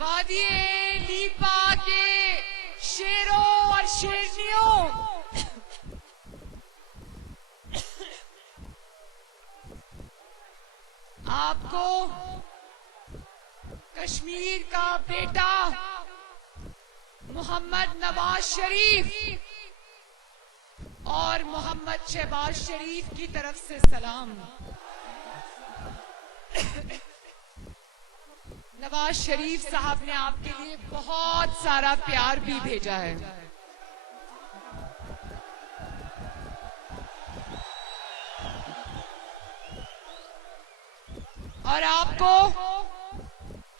وادی لیپا کے شیروں اور شیرنیوں، آپ کو کشمیر کا بیٹا محمد نواز شریف اور محمد شہباز شریف کی طرف سے سلام۔ نواز شریف صاحب نے آپ کے لیے بہت سارا پیار بھی بھیجا ہے، اور آپ کو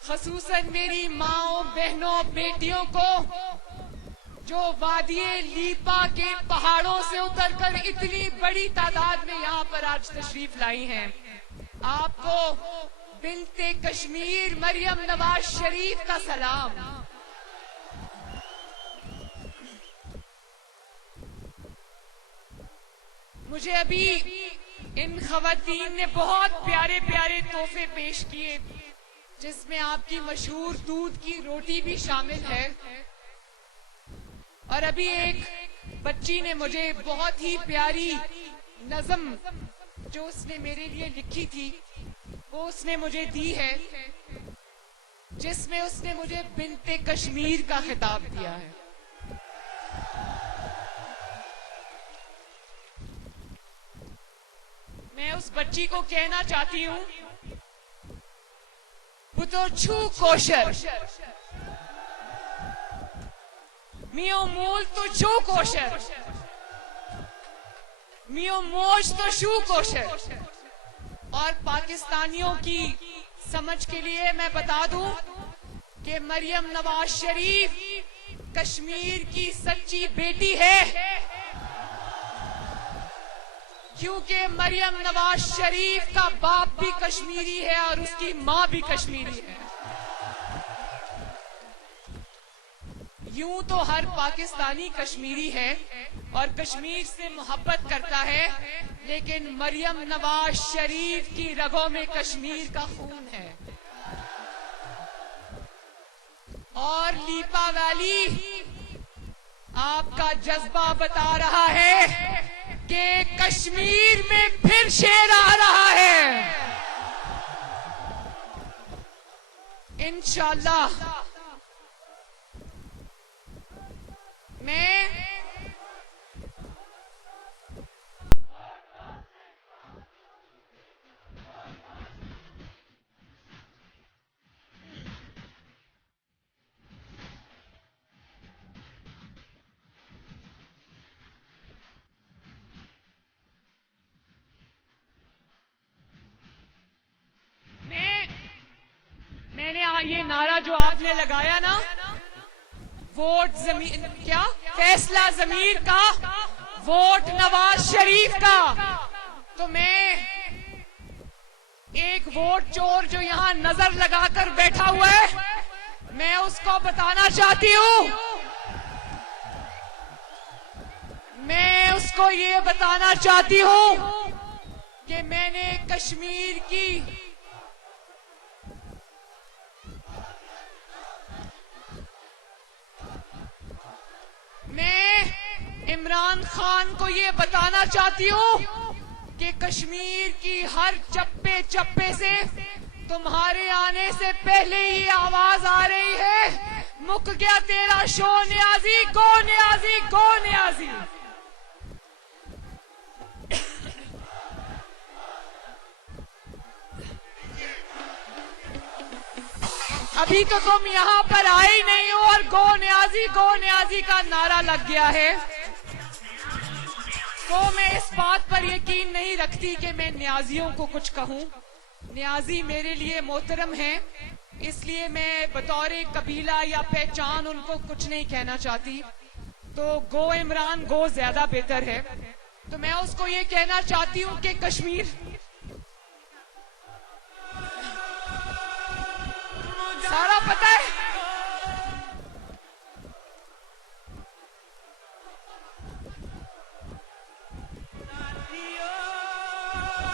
خصوصاً میری ماؤں، بہنوں، بیٹیوں کو جو وادی لیپا کے پہاڑوں سے اتر کر اتنی بڑی تعداد میں یہاں پر آج تشریف لائی ہیں، آپ کو بنت کشمیر مریم نواز شریف کا سلام۔ مجھے ابھی ان خواتین نے بہت پیارے پیارے تحفے پیش کیے، جس میں آپ کی مشہور دودھ کی روٹی بھی شامل ہے، اور ابھی ایک بچی نے مجھے بہت ہی پیاری نظم جو اس نے میرے لیے لکھی تھی وہ اس نے مجھے دی ہے، جس میں اس نے مجھے بنت کشمیر کا خطاب دیا ہے۔ میں اس بچی کو کہنا چاہتی ہوں، وہ تو چھو کوشر میو مول تو چھو کوشر میو موج تو شو کوشر۔ اور پاکستانیوں کی سمجھ کے لیے میں بتا دوں کہ مریم نواز شریف کشمیر کی سچی بیٹی ہے، کیونکہ مریم نواز شریف کا باپ بھی کشمیری ہے اور اس کی ماں بھی کشمیری ہے۔ یوں تو ہر پاکستانی کشمیری ہے اور کشمیر سے محبت کرتا ہے، لیکن مریم نواز شریف کی رگوں میں کشمیر کا خون ہے، اور لیپا ویلی آپ کا جذبہ بتا رہا ہے کہ کشمیر میں پھر شیر آ رہا ہے۔ انشاءاللہ میں نے یہ نعرہ جو آپ نے لگایا نا، ووٹ زمین کیا فیصلہ ضمیر کا، ووٹ نواز شریف کا، تو میں ایک ووٹ چور جو یہاں نظر لگا کر بیٹھا ہوا ہے، میں اس کو بتانا چاہتی ہوں، میں اس کو یہ بتانا چاہتی ہوں کہ میں نے کشمیر کی عمران خان کو یہ بتانا چاہتی ہوں کہ کشمیر کی ہر چپے چپے سے تمہارے آنے سے پہلے ہی آواز آ رہی ہے، مک گیا تیرا شو نیازی، گو نیازی، گو نیازی۔ ابھی تو تم یہاں پر آئے ہی نہیں ہو اور گو نیازی کا نعرہ لگ گیا ہے، تو میں اس بات پر یقین نہیں رکھتی کہ میں نیازیوں کو کچھ کہوں۔ نیازی میرے لیے محترم ہیں، اس لیے میں بطور قبیلہ یا پہچان ان کو کچھ نہیں کہنا چاہتی، تو گو عمران گو زیادہ بہتر ہے۔ تو میں اس کو یہ کہنا چاہتی ہوں کہ کشمیر سارا پتہ ہے،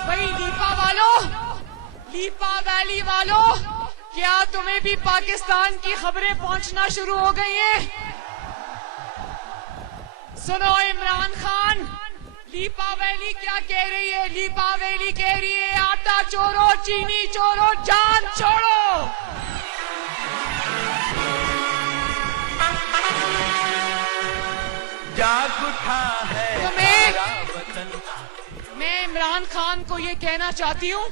بھائی لیپا والوں، لیپا ویلی والوں، کیا تمہیں بھی پاکستان کی خبریں پہنچنا شروع ہو گئی ہیں؟ سنو عمران خان، لیپا ویلی کیا کہہ رہی ہے؟ لیپا ویلی کہہ رہی ہے آٹا چورو، چینی چورو، جان چھوڑو۔ جاگ اٹھا ہے میں عمران خان کو یہ کہنا چاہتی ہوں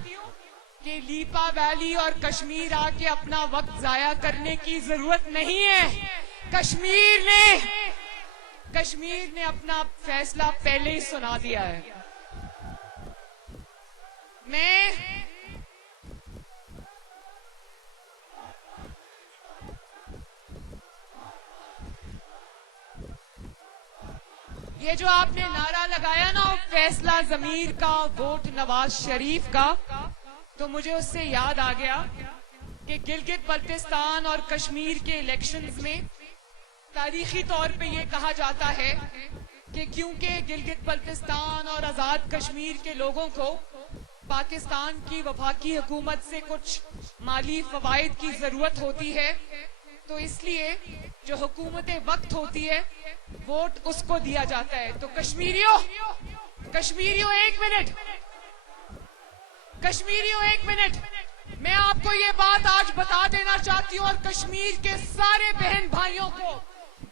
کہ لیپا ویلی اور کشمیر آ کے اپنا وقت ضائع کرنے کی ضرورت نہیں ہے۔ کشمیر نے اپنا فیصلہ پہلے ہی سنا دیا ہے۔ یہ جو آپ نے نعرہ لگایا نا فیصلہ ضمیر کا، ووٹ نواز شریف کا، تو مجھے اس سے یاد آ گیا کہ گلگت بلتستان اور کشمیر کے الیکشنز میں تاریخی طور پہ یہ کہا جاتا ہے کہ کیونکہ گلگت بلتستان اور آزاد کشمیر کے لوگوں کو پاکستان کی وفاقی حکومت سے کچھ مالی فوائد کی ضرورت ہوتی ہے، تو اس لیے جو حکومت وقت ہوتی ہے ووٹ اس کو دیا جاتا ہے۔ تو کشمیریوں ایک منٹ، میں آپ کو یہ بات آج بتا دینا چاہتی ہوں اور کشمیر کے سارے بہن بھائیوں کو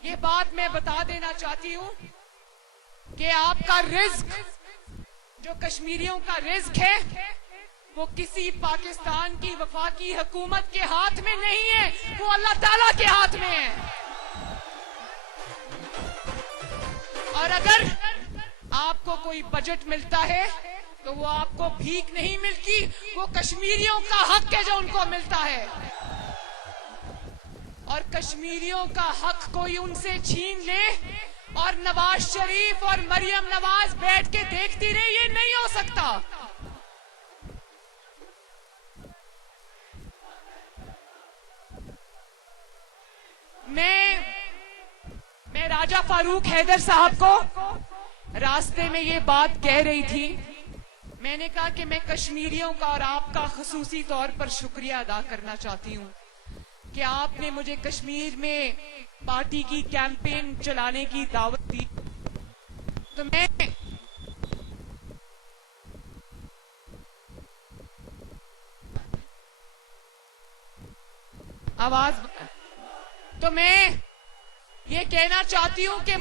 یہ بات میں بتا دینا چاہتی ہوں کہ آپ کا رزق، جو کشمیریوں کا رزق ہے، وہ کسی پاکستان کی وفاقی حکومت کے ہاتھ میں نہیں ہے، وہ اللہ تعالیٰ کے ہاتھ میں ہے۔ اور اگر آپ کو کوئی بجٹ ملتا ہے تو وہ آپ کو بھیک نہیں ملتی، وہ کشمیریوں کا حق ہے جو ان کو ملتا ہے، اور کشمیریوں کا حق کوئی ان سے چھین لے اور نواز شریف اور مریم نواز بیٹھ کے دیکھتی رہے، یہ نہیں ہو سکتا۔ میں راجہ فاروق حیدر صاحب کو راستے میں یہ بات کہہ رہی تھی، میں نے کہا کہ میں کشمیریوں کا اور آپ کا خصوصی طور پر شکریہ ادا کرنا چاہتی ہوں کہ آپ نے مجھے کشمیر میں پارٹی کی کیمپین چلانے کی دعوت دی۔ تو میں یہ کہنا چاہتی ہوں کہ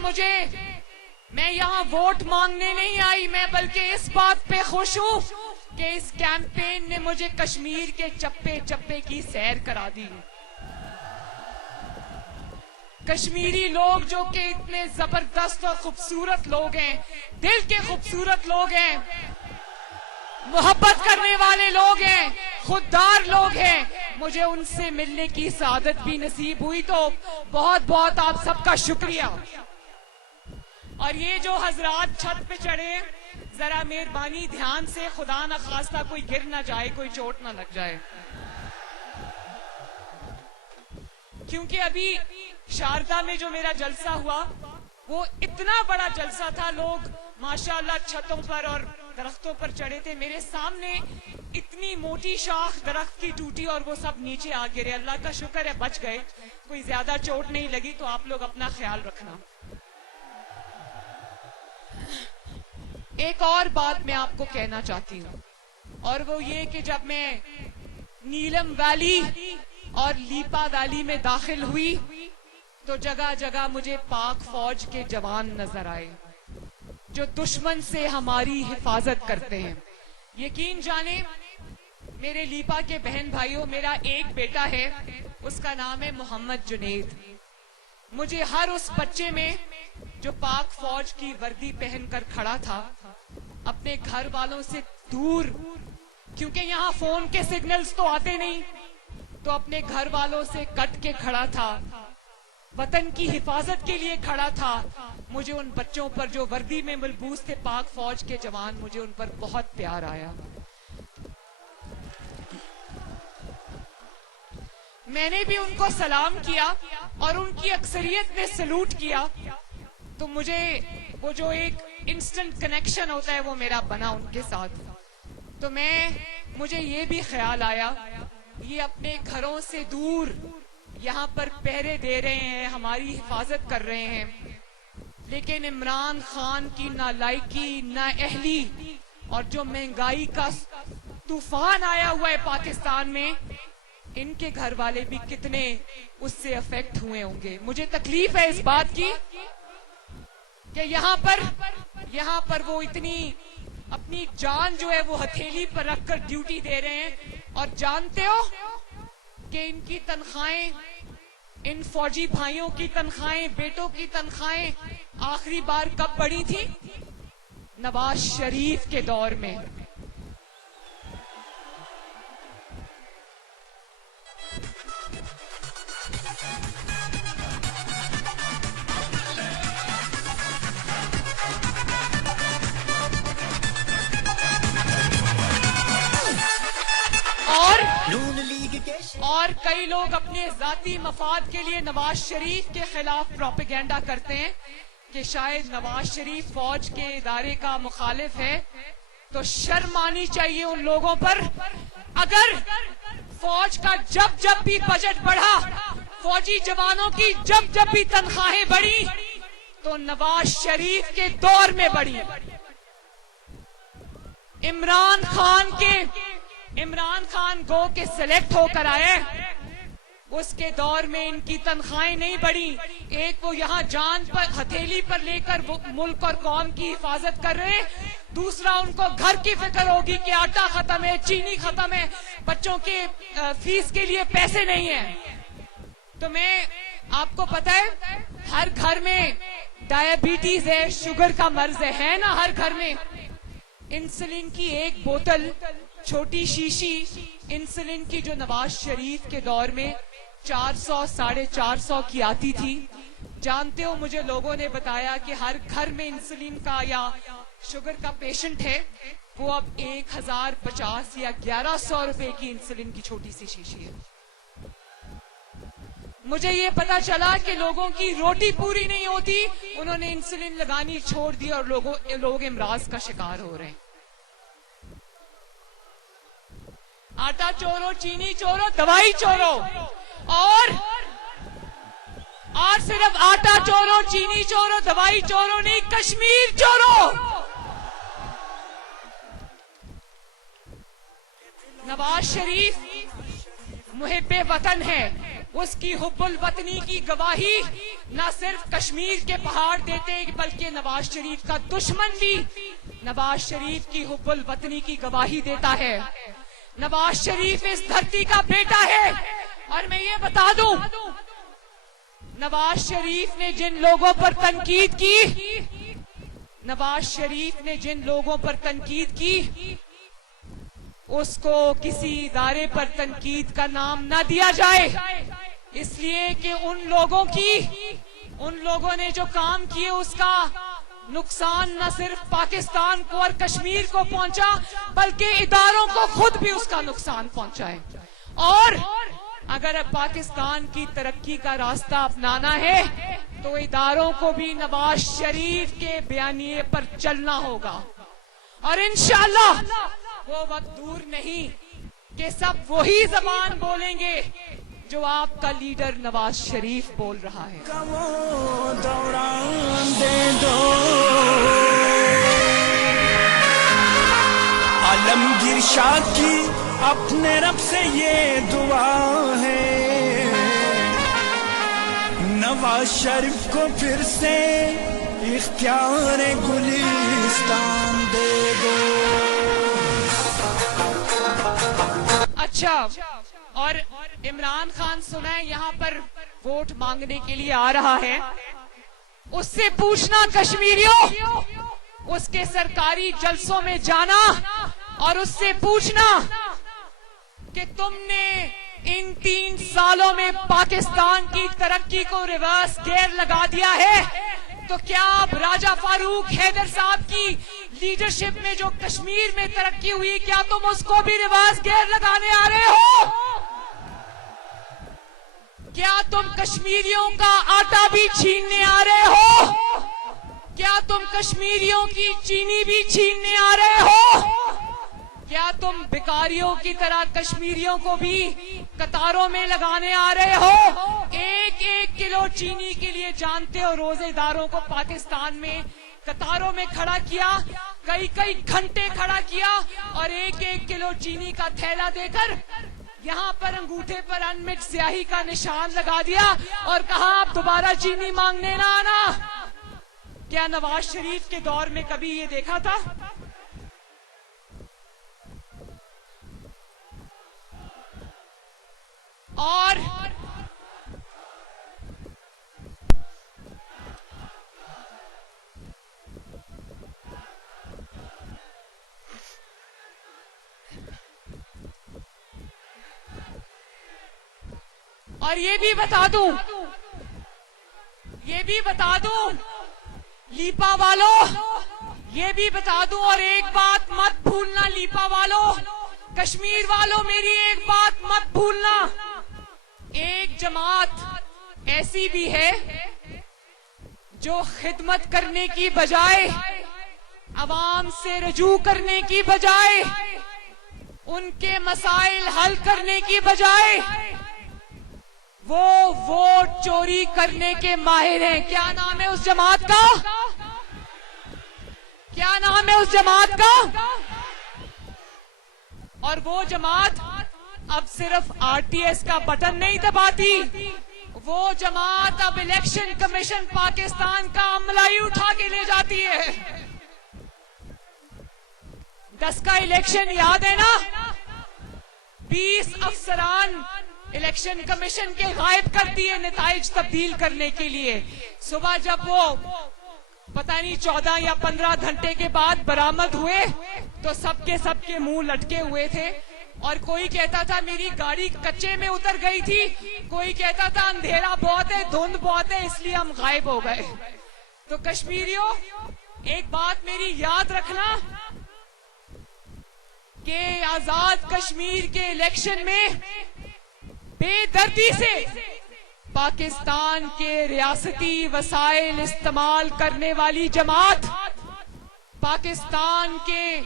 میں یہاں ووٹ مانگنے نہیں آئی، میں بلکہ اس بات پہ خوش ہوں کہ اس کیمپین نے مجھے کشمیر کے چپے چپے کی سیر کرا دی۔ کشمیری لوگ جو کہ اتنے زبردست اور خوبصورت لوگ ہیں، دل کے خوبصورت لوگ ہیں، محبت کرنے والے لوگ ہیں، خوددار لوگ ہیں، مجھے ان سے ملنے کی سعادت بھی نصیب ہوئی، تو بہت بہت آپ سب کا شکریہ۔ اور یہ جو حضرات چھت پہ چڑھے، ذرا مہربانی دھیان سے، خدا نہ خواستہ کوئی گر نہ جائے، کوئی چوٹ نہ لگ جائے، کیونکہ ابھی شاردا میں جو میرا جلسہ ہوا وہ اتنا بڑا جلسہ تھا، لوگ ماشاءاللہ چھتوں پر اور درختوں پر چڑھے تھے، میرے سامنے اتنی موٹی شاخ درخت کی ٹوٹی اور وہ سب نیچے آ گرے، اللہ کا شکر ہے بچ گئے، کوئی زیادہ چوٹ نہیں لگی، تو آپ لوگ اپنا خیال رکھنا۔ ایک اور بات میں آپ کو کہنا چاہتی ہوں، اور وہ یہ کہ جب میں نیلم ویلی اور لیپا ویلی میں داخل ہوئی تو جگہ جگہ مجھے پاک فوج کے جوان نظر آئے جو دشمن سے ہماری حفاظت کرتے ہیں۔ یقین جانیں میرے لیپا کے بہن بھائیوں، میرا ایک بیٹا ہے، اس کا نام ہے محمد جنید۔ مجھے ہر اس بچے میں جو پاک فوج کی وردی پہن کر کھڑا تھا، اپنے گھر والوں سے دور، کیونکہ یہاں فون کے سگنلز تو آتے نہیں، تو اپنے گھر والوں سے کٹ کے کھڑا تھا، وطن کی حفاظت کے لیے کھڑا تھا۔ مجھے ان بچوں پر جو وردی میں ملبوس تھے پاک فوج کے جوان، مجھے ان پر بہت پیار آیا۔ میں نے بھی ان کو سلام کیا اور ان کی اکثریت نے سلوٹ کیا، تو مجھے وہ جو ایک انسٹنٹ کنیکشن ہوتا ہے وہ میرا بنا ان کے ساتھ۔ تو مجھے یہ بھی خیال آیا ये अपने घरों से दूर यहाँ पर पहरे दे रहे हैं, हमारी हिफाजत कर रहे हैं, लेकिन इमरान खान की नालायकी, नाअहली और जो महंगाई का तूफान आया हुआ है पाकिस्तान में, इनके घर वाले भी कितने उससे अफेक्ट हुए होंगे। मुझे तकलीफ है इस बात की कि यहाँ पर वो इतनी अपनी जान जो है वो हथेली पर रखकर ड्यूटी दे रहे हैं, और जानते हो कि इनकी तनख्वाहें, इन फौजी भाइयों की तनख्वाहें, बेटों की तनख्वाहें आखिरी बार कब बढ़ी थी? नवाज शरीफ के दौर में। और कई लोग अपने जाती मफाद के लिए नवाज शरीफ के खिलाफ प्रोपेगेंडा करते हैं कि शायद नवाज शरीफ फौज के इदारे का मुखालिफ है। तो शर्म आनी चाहिए उन लोगों पर। अगर फौज का जब जब भी बजट बढ़ा, फौजी जवानों की जब जब भी तनख्वाहें बढ़ी, तो नवाज शरीफ के दौर में बढ़ी। इमरान खान गो के सिलेक्ट होकर आए, उसके दौर में इनकी तनख्वाहें नहीं बढ़ी। एक वो यहाँ जान पर हथेली पर लेकर मुल्क और कौम की हिफाजत कर रहे हैं, दूसरा उनको घर की फिक्र होगी कि आटा खत्म है, चीनी खत्म है, बच्चों के फीस के लिए पैसे नहीं है। तो मैं आपको पता है हर घर में डायबिटीज है, शुगर का मर्ज है ना, हर घर में। इंसुलिन की एक बोतल, छोटी शीशी इंसुलिन की, जो नवाज शरीफ के दौर में 400 450 की आती थी। जानते हो, मुझे लोगों ने बताया कि हर घर में इंसुलिन का या शुगर का पेशेंट है, वो अब 1050 या 1100 रुपए की इंसुलिन की छोटी सी शीशी है। मुझे ये पता चला कि लोगों की रोटी पूरी नहीं होती, उन्होंने इंसुलिन लगानी छोड़ दी और लोग इमराज का शिकार हो रहे हैं। आटा चोरो, चीनी चोरो, दवाई चोरो, और सिर्फ आटा चोरो, चीनी चोरो, दवाई चोरो नहीं, कश्मीर चोरो। नवाज शरीफ मुहिब्बे वतन है, उसकी हुब्बुल वतनी की गवाही न सिर्फ कश्मीर के पहाड़ देते, बल्कि नवाज शरीफ का दुश्मन भी नवाज शरीफ की हुब्बुल वतनी की गवाही देता है। नवाज शरीफ इस धरती का बेटा है। और मैं ये बता दूं, नवाज शरीफ ने जिन लोगों पर तनकीद की, नवाज शरीफ ने जिन लोगों पर तनकीद की, उसको किसी इदारे पर तनकीद का नाम ना दिया जाए, इसलिए कि उन लोगों ने जो काम किए उसका नुकसान न सिर्फ पाकिस्तान को और कश्मीर को पहुंचा, बल्कि इदारों को खुद भी उसका नुकसान पहुंचा है। और अगर पाकिस्तान की तरक्की का रास्ता अपनाना है तो इदारों को भी नवाज शरीफ के बयानिए पर चलना होगा। और इंशाअल्लाह वो वक्त दूर नहीं कि सब वही जबान बोलेंगे जो आपका लीडर नवाज शरीफ बोल रहा है। दौरान दे दो, आलमगीर शाह की अपने रब से ये दुआ है, नवाज शरीफ को फिर से इख्तियार गुलिस्तान दे दो। अच्छा, और इमरान खान सुना है यहाँ पर वोट मांगने के लिए आ रहा है, उससे पूछना कश्मीरियों, उसके सरकारी जलसों में जाना और उससे पूछना कि तुमने इन 3 सालों में पाकिस्तान की तरक्की को रिवर्स गियर लगा दिया है, तो क्या आप राजा फारूक हैदर साहब की लीडरशिप में जो कश्मीर में तरक्की हुई, क्या तुम उसको भी रिवर्स गियर लगाने आ रहे हो? क्या तुम कश्मीरियों का आटा भी छीनने आ रहे हो? क्या तुम कश्मीरियों की चीनी भी छीनने आ रहे हो? کیا تم بیکاریوں کی طرح کشمیریوں کو بھی قطاروں میں لگانے آ رہے ہو؟ ایک ایک کلو چینی کے لیے جانتے ہو روزے داروں کو پاکستان میں قطاروں میں کھڑا کیا، کئی کئی گھنٹے کھڑا کیا، اور ایک ایک کلو چینی کا تھیلا دے کر یہاں پر انگوٹھے پر انمٹ سیاہی کا نشان لگا دیا اور کہا آپ دوبارہ چینی مانگنے نہ آنا۔ کیا نواز شریف کے دور میں کبھی یہ دیکھا تھا؟ اور یہ بھی بتا دوں لیپا والوں، یہ بھی بتا دوں، اور ایک بات مت بھولنا لیپا والوں، کشمیر والوں، میری ایک بات مت بھولنا، ایک جماعت ایسی بھی ہے جو خدمت کرنے کی بجائے، عوام سے رجوع کرنے کی بجائے، ان کے مسائل حل کرنے کی بجائے وہ ووٹ چوری کرنے کے ماہر ہیں۔ کیا نام ہے اس جماعت کا؟ کیا نام ہے اس جماعت کا؟ اور وہ جماعت اب صرف RTS کا بٹن نہیں دباتی، وہ جماعت اب الیکشن کمیشن پاکستان کا عملہ ہی اٹھا کے لے جاتی ہے۔ 10 کا الیکشن یاد ہے نا؟ 20 افسران الیکشن کمیشن کے غائب کر دیے نتائج تبدیل کرنے کے لیے۔ صبح جب وہ پتہ نہیں 14 یا 15 گھنٹے کے بعد برآمد ہوئے تو سب کے منہ لٹکے ہوئے تھے، اور کوئی کہتا تھا میری گاڑی کچے میں اتر گئی تھی، کوئی کہتا تھا اندھیرا بہت ہے، دھند بہت ہے، اس لیے ہم غائب ہو گئے۔ تو کشمیریوں، ایک بات میری یاد رکھنا کہ آزاد کشمیر کے الیکشن میں بے دردی سے پاکستان کے ریاستی وسائل استعمال کرنے والی جماعت، پاکستان کے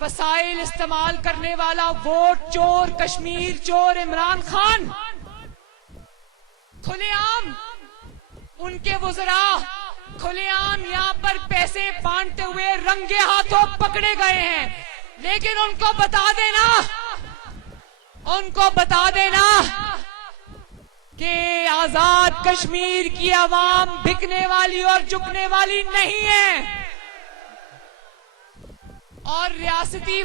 وسائل استعمال کرنے والا ووٹ چور، کشمیر چور عمران خان، کھلے عام ان کے وزراء کھلے عام یہاں پر پیسے بانٹتے ہوئے رنگے ہاتھوں پکڑے گئے ہیں۔ لیکن ان کو بتا دینا کہ آزاد کشمیر کی عوام بکنے والی اور جھکنے والی نہیں ہے، اور ریاستی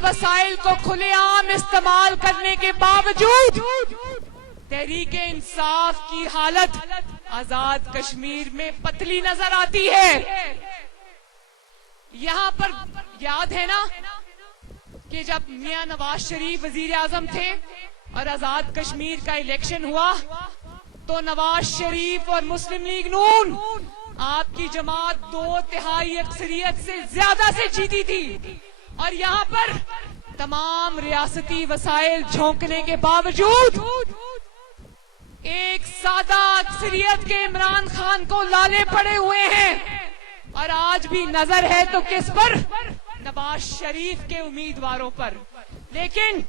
وسائل کو کھلے عام استعمال کرنے کے باوجود تحریک انصاف کی حالت آزاد کشمیر میں پتلی نظر آتی ہے۔ یہاں پر یاد ہے نا کہ جب میاں نواز شریف وزیر اعظم تھے اور آزاد کشمیر کا الیکشن ہوا تو نواز شریف اور مسلم لیگ نون، آپ کی جماعت 2/3 اکثریت سے زیادہ سے جیتی تھی، اور یہاں پر تمام ریاستی وسائل جھونکنے کے باوجود ایک سادہ اکثریت کے عمران خان کو لالے پڑے ہوئے ہیں، اور آج بھی نظر ہے تو کس پر؟ نواز شریف کے امیدواروں پر۔ لیکن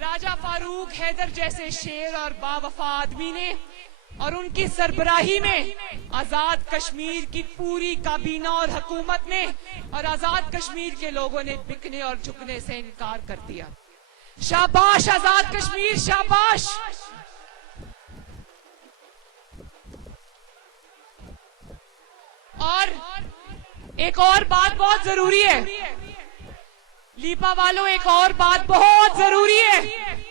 راجہ فاروق حیدر جیسے شیر اور باوفا آدمی نے اور ان کی سربراہی میں آزاد کشمیر کی پوری کابینہ اور حکومت نے اور آزاد کشمیر کے لوگوں نے بکنے اور جھکنے سے انکار کر دیا۔ شاباش آزاد کشمیر، شاباش۔ اور ایک اور بات بہت ضروری ہے لیپا والوں، ایک اور بات بہت ضروری ہے،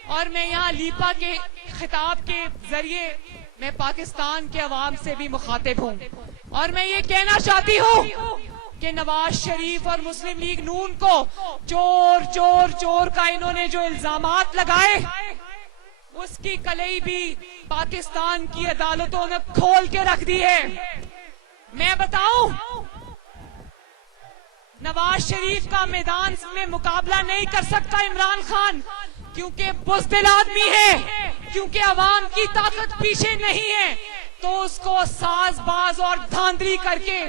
اور میں یہاں لیپا کے خطاب کے ذریعے میں پاکستان کے عوام سے بھی مخاطب ہوں، اور میں یہ کہنا چاہتی ہوں کہ نواز شریف اور مسلم لیگ نون کو چور چور چور کا انہوں نے جو الزامات لگائے اس کی کلئی بھی پاکستان کی عدالتوں نے کھول کے رکھ دی ہے۔ میں بتاؤں، نواز شریف کا میدان میں مقابلہ نہیں کر سکتا عمران خان، کیونکہ بزدل آدمی ہے، کیونکہ عوام کی طاقت پیچھے نہیں ہے، تو اس کو ساز باز اور دھاندلی کر کے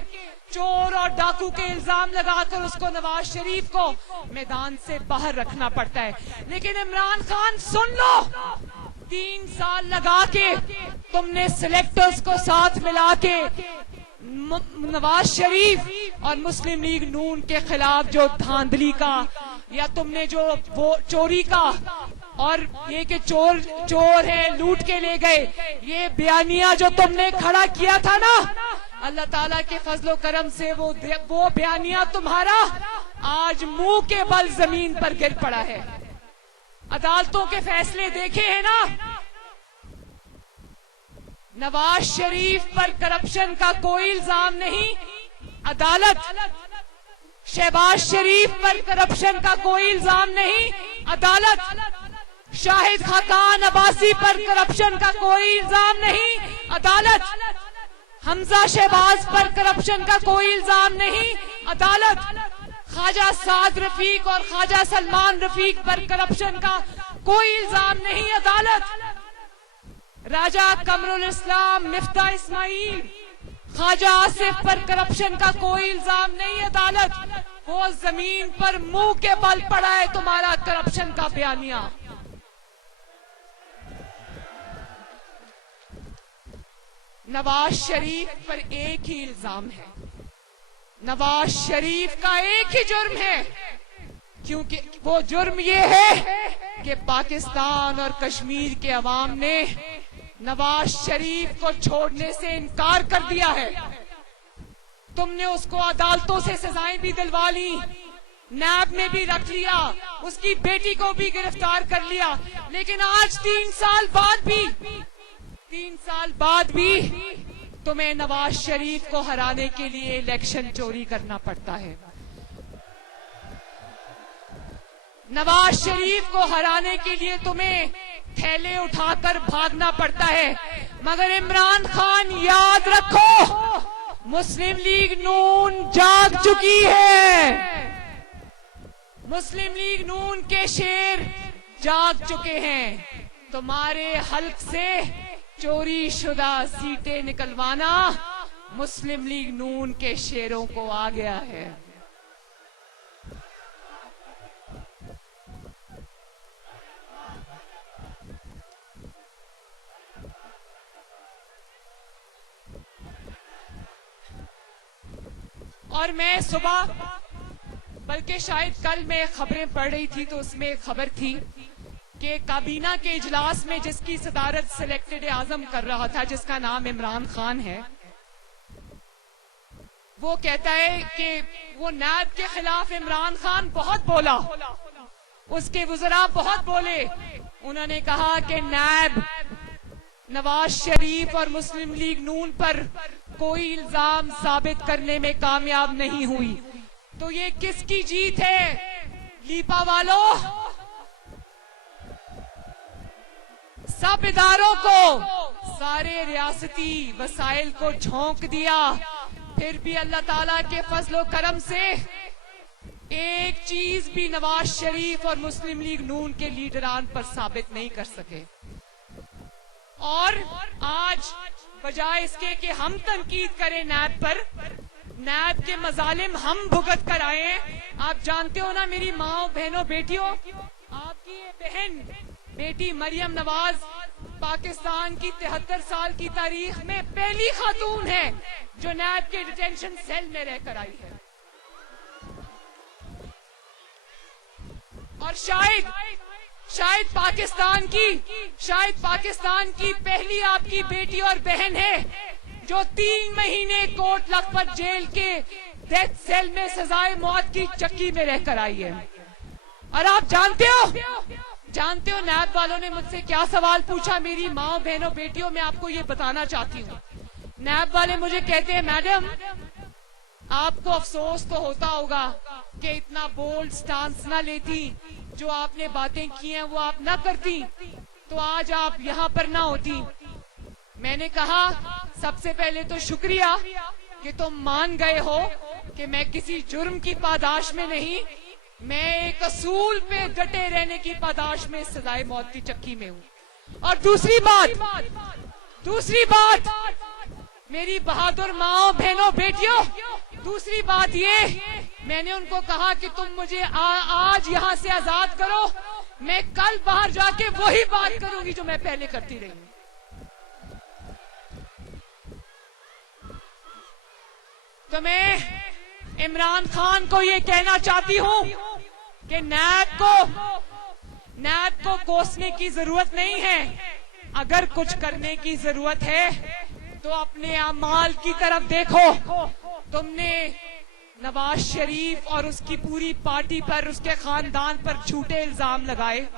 चोर और डाकू के इल्जाम लगाकर उसको नवाज शरीफ को मैदान से बाहर रखना पड़ता है। लेकिन इमरान खान सुन लो, 3 साल लगा के तुमने सिलेक्टर्स को साथ मिला के नवाज शरीफ और मुस्लिम लीग नून के खिलाफ जो धांधली का या तुमने जो वो चोरी का और ये कि चोर है, लूट के ले गए, ये बयानिया जो तुमने खड़ा किया था ना, अल्लाह ताला के फजलो करम से वो बयानिया तुम्हारा आज मुंह के बल जमीन पर गिर पड़ा है। अदालतों के फैसले देखे हैं ना, नवाज शरीफ पर करप्शन का कोई इल्जाम नहीं, अदालत। शहबाज शरीफ पर करप्शन का कोई इल्जाम नहीं, अदालत। शाहिद खाकान अब्बासी पर करप्शन का कोई इल्जाम नहीं, अदालत। हमजा शहबाज पर करप्शन का कोई इल्जाम नहीं, अदालत। ख्वाजा साद रफीक और ख्वाजा सलमान रफीक पर करप्शन का कोई इल्जाम नहीं, अदालत। राजा कमरुल इस्लाम मिफ्ता इस्माइल, ख्वाजा आसिफ पर करप्शन का कोई इल्जाम नहीं, अदालत। वो जमीन पर मुंह के बल पड़ा है तुम्हारा करप्शन का बयानिया। नवाज शरीफ पर एक ही इल्जाम है, नवाज शरीफ का एक ही जुर्म है, क्योंकि वो जुर्म ये है कि पाकिस्तान और कश्मीर के अवाम ने नवाज शरीफ को छोड़ने से इनकार कर दिया है। तुमने उसको अदालतों से सजाएं भी दिलवा ली, नैब में भी रख लिया, उसकी बेटी को भी गिरफ्तार कर लिया, लेकिन आज 3 साल बाद भी तुम्हें नवाज शरीफ को हराने के लिए इलेक्शन चोरी करना पड़ता है। नवाज शरीफ को हराने के लिए तुम्हें थैले उठाकर भागना पड़ता है। मगर इमरान खान याद रखो, मुस्लिम लीग नून जाग चुकी है, मुस्लिम लीग नून के शेर जाग चुके हैं। तुम्हारे हल्क से चोरी शुदा सीटें निकलवाना मुस्लिम लीग नून के शेरों को आ गया है। और मैं सुबह, बल्कि शायद कल मैं खबरें पढ़ रही थी तो उसमें एक खबर थी कि काबीना के इजलास में जिसकी सदारत सिलेक्टेड आजम कर रहा था, जिसका नाम इमरान खान है, वो कहता है कि वो नैब के खिलाफ इमरान खान बहुत बोला, उसके वज़रा बहुत बोले। उन्होंने कहा कि नैब नवाज शरीफ और मुस्लिम लीग नून पर कोई इल्जाम साबित करने में कामयाब नहीं हुई। तो ये किसकी जीत है लीपा वालों? सब इदारों को, सारे रियासती वसाइल को झोंक दिया, फिर भी अल्लाह ताला के फजलो करम से एक चीज भी नवाज शरीफ और मुस्लिम लीग नून के लीडरान पर साबित नहीं कर सके। और आज बजाय इसके कि हम तनकीद करें नैब पर, नैब के मजालिम हम भुगत कर आए। आप जानते हो ना मेरी माँ, बहनों, बेटियों, आपकी ये बहन बेटी मरियम नवाज पाकिस्तान की 73 साल की तारीख में पहली खातून है जो नैब के डिटेंशन सेल में रहकर आई है। और शायद पाकिस्तान की पहली आपकी बेटी और बहन है जो 3 महीने कोट लखपत जेल के डेथ सेल में सजाए मौत की चक्की में रहकर आई है। और आप जानते हो नैब वालों ने मुझसे क्या सवाल पूछा? मेरी माँ, बहनों, बेटियों, मैं आपको ये बताना चाहती हूँ। नैब वाले मुझे कहते हैं, मैडम आपको अफसोस तो होता होगा कि इतना बोल्ड स्टांस ना लेती, जो आपने बातें की हैं वो आप ना करती तो आज आप यहाँ पर ना होती। मैंने कहा सबसे पहले तो शुक्रिया कि तुम मान गए हो कि मैं किसी जुर्म की पादाश में नहीं, मैं एक असूल पे डटे रहने की पादाश में सजाए मौत की चक्की में हूँ। और दूसरी बात, मेरी बहादुर माओ, बहनों, बेटियों, दूसरी बात ये, मैंने उनको कहा कि तुम मुझे आज यहाँ से आजाद करो, मैं कल बाहर जाके वही बात करूंगी जो मैं पहले करती रही हूं। तो मैं इमरान खान को ये कहना चाहती हूं कि नैब को कोसने की जरूरत नहीं है। अगर कुछ करने की जरूरत है तो अपने अमाल की तरफ देखो। तुमने नवाज शरीफ और उसकी पूरी पार्टी पर, उसके खानदान पर झूठे इल्जाम लगाए।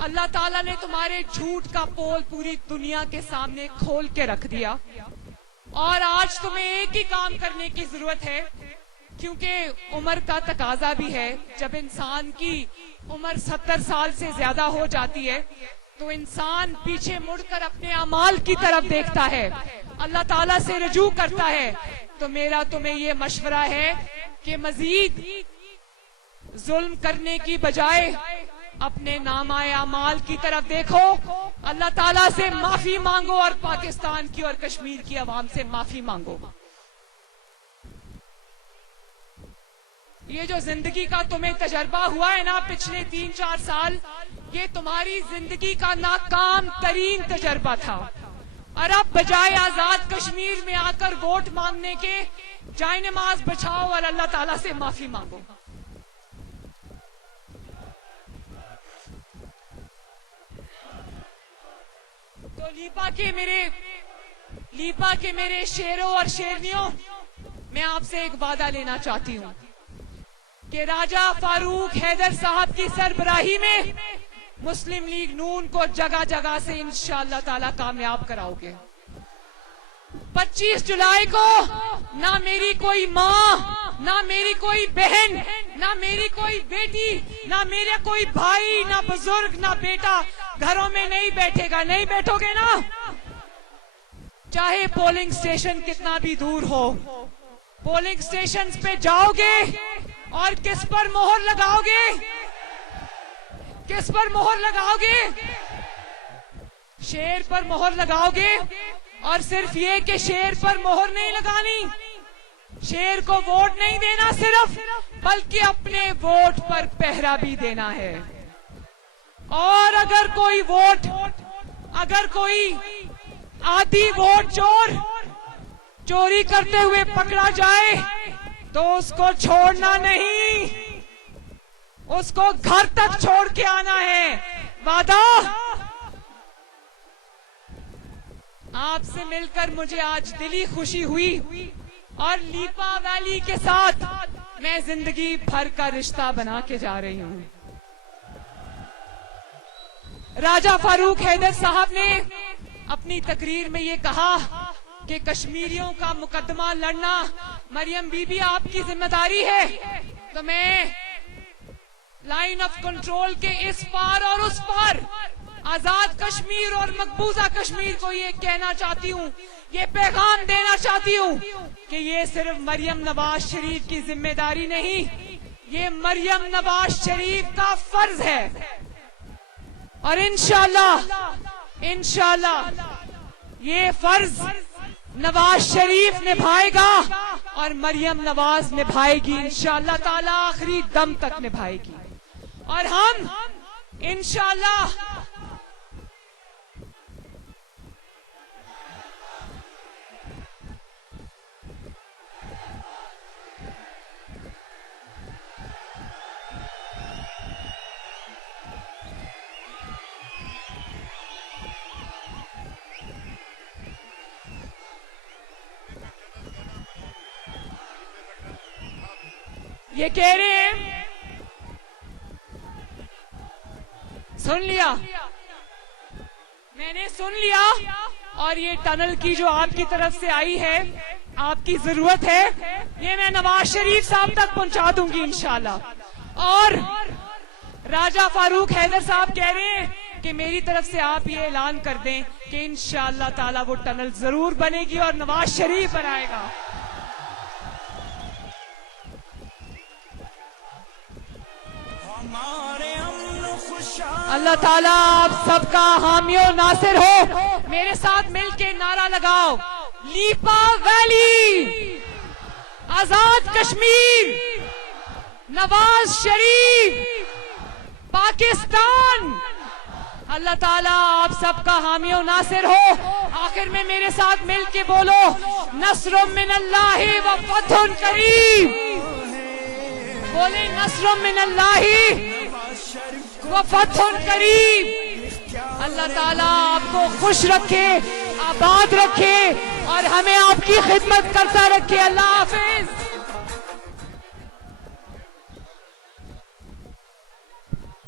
अल्लाह ताला ने तुम्हारे झूठ का पोल पूरी दुनिया के सामने खोल के रख दिया और आज तुम्हें एक ही काम करने की जरूरत है, क्योंकि उम्र का तकाजा भी है। जब इंसान की उम्र 70 साल से ज्यादा हो जाती है तो इंसान पीछे मुड़कर अपने अमाल की तरफ देखता है, अल्लाह ताला से रजू करता है। तो मेरा तुम्हें ये मशवरा है कि मजीद जुल्म करने की बजाय अपने नामाए अमाल की तरफ देखो, अल्लाह ताला से माफी मांगो और पाकिस्तान की और कश्मीर की आवाम से माफी मांगो। ये जो जिंदगी का तुम्हें तजर्बा हुआ है ना पिछले 3-4 साल, ये तुम्हारी जिंदगी का नाकाम तरीन तजर्बा था। और अब बजाय आजाद कश्मीर में आकर वोट मांगने के, जाए नमाज बचाओ और अल्लाह ताला से माफी मांगो। तो लीपा के मेरे शेरों और शेरनियों, मैं आपसे एक वादा लेना चाहती हूँ कि राजा फारूक हैदर साहब की सरबराही में मुस्लिम लीग नून को जगह जगह से इंशाअल्लाह ताला कामयाब कराओगे। 25 जुलाई को ना मेरी कोई माँ, ना मेरी कोई बहन, ना मेरी कोई बेटी, ना मेरा कोई भाई, ना बुजुर्ग, ना बेटा घरों में नहीं बैठेगा। नहीं बैठोगे ना, चाहे पोलिंग स्टेशन कितना भी दूर हो। पोलिंग स्टेशन पे जाओगे और किस पर मोहर लगाओगे? किस पर मोहर लगाओगे? शेर पर मोहर लगाओगे। और सिर्फ ये कि शेर पर मोहर नहीं लगानी, शेर को वोट नहीं देना सिर्फ, बल्कि अपने वोट पर पहरा भी देना है। और अगर कोई आधी वोट चोरी करते हुए पकड़ा जाए तो उसको छोड़ना नहीं, उसको घर तक छोड़ के आना है। वादा। आपसे मिलकर मुझे आज दिली खुशी हुई और लीपा वैली के साथ मैं जिंदगी भर का रिश्ता बना के जा रही हूँ। राजा फारूक हैदर साहब ने अपनी तकरीर में ये कहा कि कश्मीरियों का मुकदमा लड़ना मरियम बीबी आपकी जिम्मेदारी है। तो मैं लाइन ऑफ कंट्रोल के इस पार और उस पार आजाद कश्मीर और मकबूजा कश्मीर को ये कहना चाहती हूँ, ये पैगाम देना चाहती हूँ कि ये सिर्फ मरियम नवाज शरीफ की जिम्मेदारी नहीं, ये मरियम नवाज शरीफ का फर्ज है। और इंशाल्लाह ये फर्ज नवाज शरीफ निभाएगा और मरियम नवाज निभाएगी, इंशाल्लाह ताला आखिरी दम तक निभाएगी। और हम इंशाल्लाह ये कह रहे हैं, सुन लिया, मैंने सुन लिया। और ये टनल की जो आपकी तरफ से आई है, आपकी जरूरत है, ये मैं नवाज शरीफ साहब तक पहुंचा दूंगी इंशाल्लाह। और राजा फारूक हैदर साहब कह रहे हैं कि मेरी तरफ से आप ये ऐलान कर दें कि इंशाल्लाह ताला वो टनल जरूर बनेगी और नवाज शरीफ बनाएगा। अल्लाह ताला आप सबका हामियो नासिर हो। मेरे साथ मिलके नारा लगाओ, लीपा वैली آزاد کشمیر، نواز شریف، پاکستان، اللہ تعالیٰ آپ سب کا حامی و ناصر ہو. آخر میں میرے ساتھ مل کے بولو، نصر من اللہ و فتح قریب. بولے نصر من اللہ و فتح قریب. اللہ تعالیٰ آپ کو خوش رکھے، آباد رکھے اور ہمیں آپ کی خدمت کرتا رکھے. اللہ حافظ.